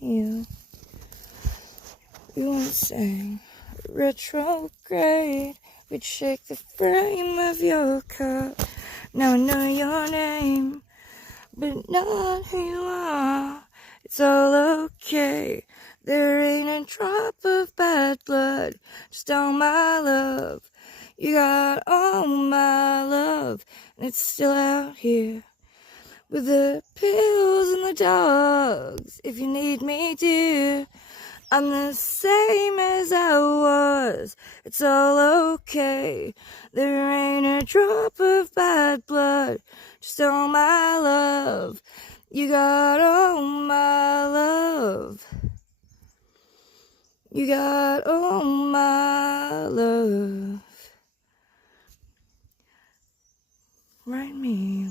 you. You won't sing retrograde. We'd shake the frame of your cup. Now I know your name, but not who you are. It's all okay. There ain't a drop of bad blood, just all my love. You got all my love, and it's still out here with the pills and the dogs. If you need me, dear, I'm the same as I was. It's all okay. There ain't a drop of bad blood, just all my love. You got all my love. You got all my love. Write me